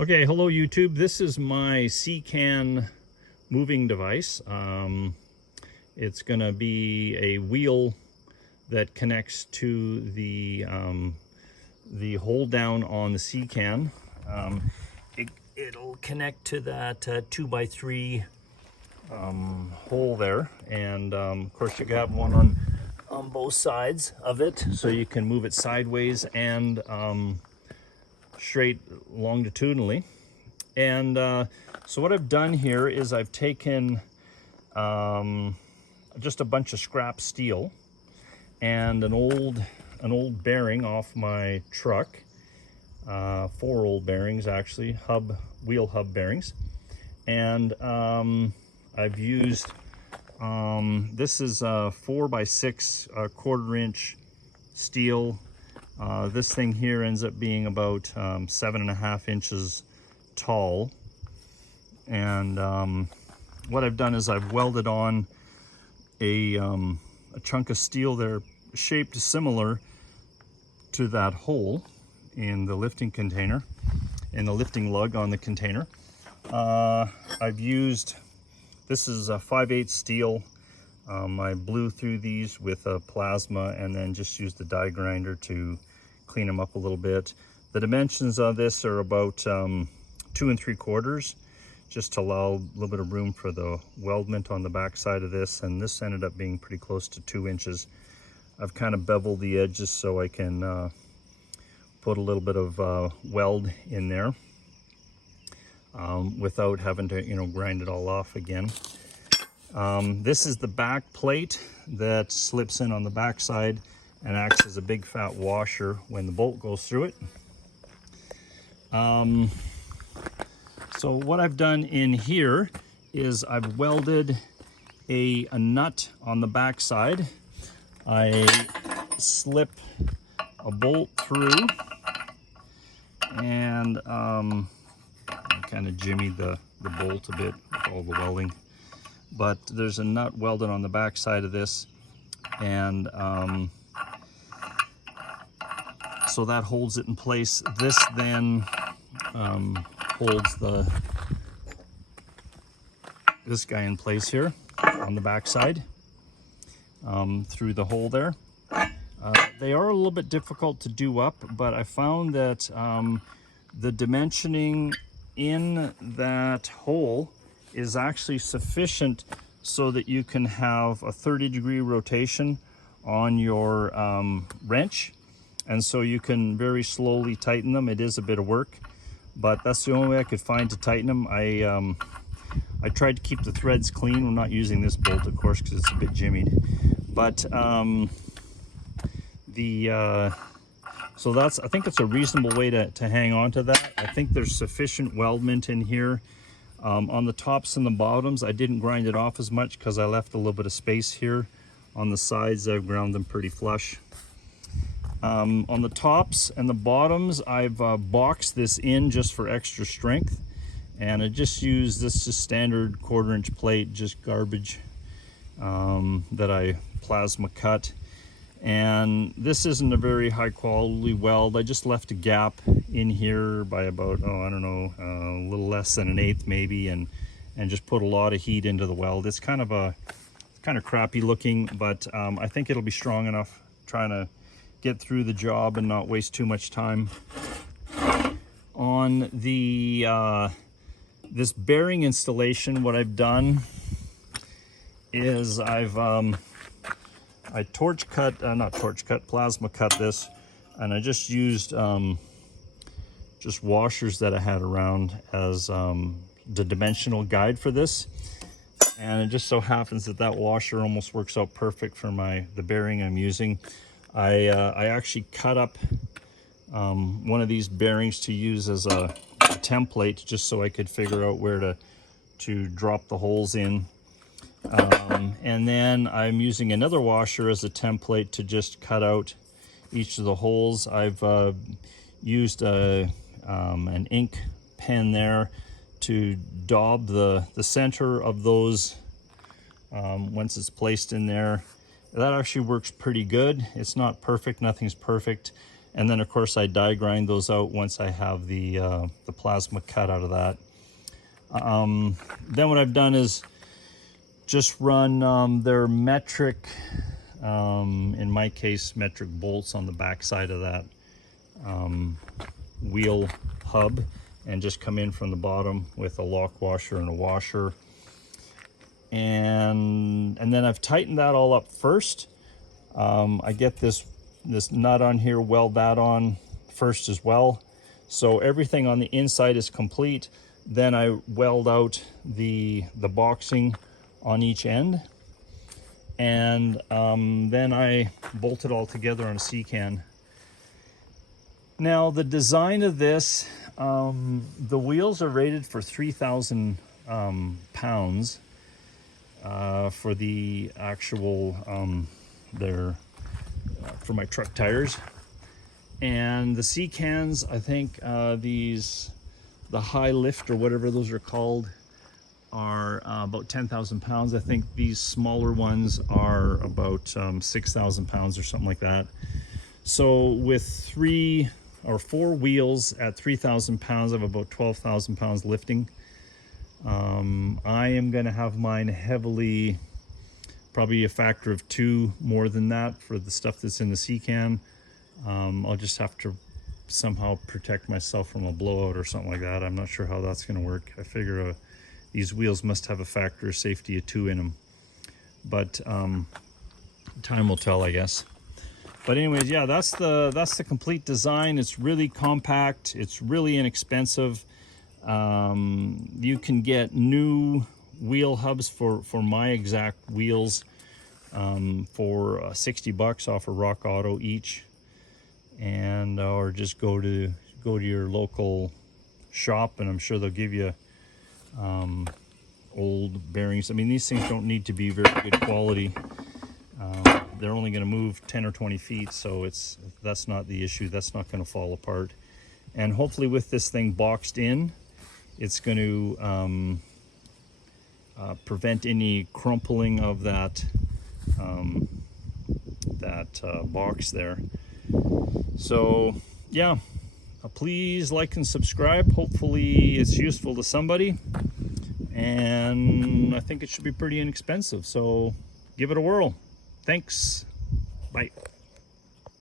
Okay, hello YouTube. This is my Seacan moving device. It's going to be a wheel that connects to the hold down on the Seacan. It'll connect to that 2x3 hole there, and of course you have one on both sides of it, so you can move it sideways and straight longitudinally. And so what I've done here is I've taken just a bunch of scrap steel and an old bearing off my truck, 4 old bearings actually, wheel hub bearings, and I've used this is a 4x6 1/4-inch steel. This thing here ends up being about 7.5 inches tall, and what I've done is I've welded on a chunk of steel there shaped similar to that hole in the lifting container, in the lifting lug on the container. I've used, this is a 5/8 steel. I blew through these with a plasma and then just used the die grinder to clean them up a little bit. The dimensions of this are about 2 3/4, just to allow a little bit of room for the weldment on the back side of this, and this ended up being pretty close to 2 inches. I've kind of beveled the edges so I can put a little bit of weld in there without having to, grind it all off again. This is the back plate that slips in on the back side and acts as a big fat washer when the bolt goes through it. So what I've done in here is I've welded a nut on the back side. I slip a bolt through, and I kind of jimmied the bolt a bit with all the welding. But there's a nut welded on the back side of this, and so that holds it in place. This then holds this guy in place here on the back side through the hole there. They are a little bit difficult to do up, but I found that the dimensioning in that hole is actually sufficient so that you can have a 30-degree rotation on your wrench, and so you can very slowly tighten them. It is a bit of work, but that's the only way I could find to tighten them. I tried to keep the threads clean. I'm not using this bolt, of course, because it's a bit jimmied, but so I think it's a reasonable way to hang on to that. I think there's sufficient weldment in here. On the tops and the bottoms, I didn't grind it off as much because I left a little bit of space here. On the sides, I've ground them pretty flush. On the tops and the bottoms, I've boxed this in just for extra strength, and I just used this just standard 1/4-inch plate, just garbage, that I plasma cut. And this isn't a very high quality weld. I just left a gap in here by about, I don't know, a little less than 1/8 maybe, and just put a lot of heat into the weld. It's kind of crappy looking, but I think it'll be strong enough, trying to get through the job and not waste too much time. On the this bearing installation, what I've done is I plasma cut this, and I just used just washers that I had around as the dimensional guide for this. And it just so happens that washer almost works out perfect for the bearing I'm using. I actually cut up one of these bearings to use as a template, just so I could figure out where to drop the holes in. And then I'm using another washer as a template to just cut out each of the holes. I've used an ink pen there to daub the center of those once it's placed in there. That actually works pretty good. It's not perfect, nothing's perfect. And then of course I die grind those out once I have the plasma cut out of that. Then what I've done is just run their metric, in my case, metric bolts on the back side of that wheel hub, and just come in from the bottom with a lock washer and a washer. And then I've tightened that all up first. I get this nut on here, weld that on first as well. So everything on the inside is complete. Then I weld out the boxing on each end. And then I bolt it all together on a Seacan. Now the design of this, the wheels are rated for 3,000 pounds for the actual, for my truck tires. And the Seacans, I think the high lift or whatever those are called, are about 10,000 pounds. I think these smaller ones are about 6,000 pounds or something like that. So with 3 or 4 wheels at 3,000 pounds, of about 12,000 pounds lifting. I am going to have mine heavily, probably a factor of 2 more than that for the stuff that's in the Seacan. I'll just have to somehow protect myself from a blowout or something like that. I'm not sure how that's going to work. I figure these wheels must have a factor of safety of 2 in them, but time will tell, I guess. But anyways, yeah, that's the complete design. It's really compact. It's really inexpensive. You can get new wheel hubs for my exact wheels for $60 off of Rock Auto each, and or just go to your local shop, and I'm sure they'll give you old bearings. I mean, these things don't need to be very good quality. They're only going to move 10 or 20 feet, so that's not the issue. That's not going to fall apart. And hopefully with this thing boxed in, it's going to prevent any crumpling of that box there. So yeah, please like and subscribe. Hopefully it's useful to somebody, and I think it should be pretty inexpensive, so give it a whirl. Thanks. Bye.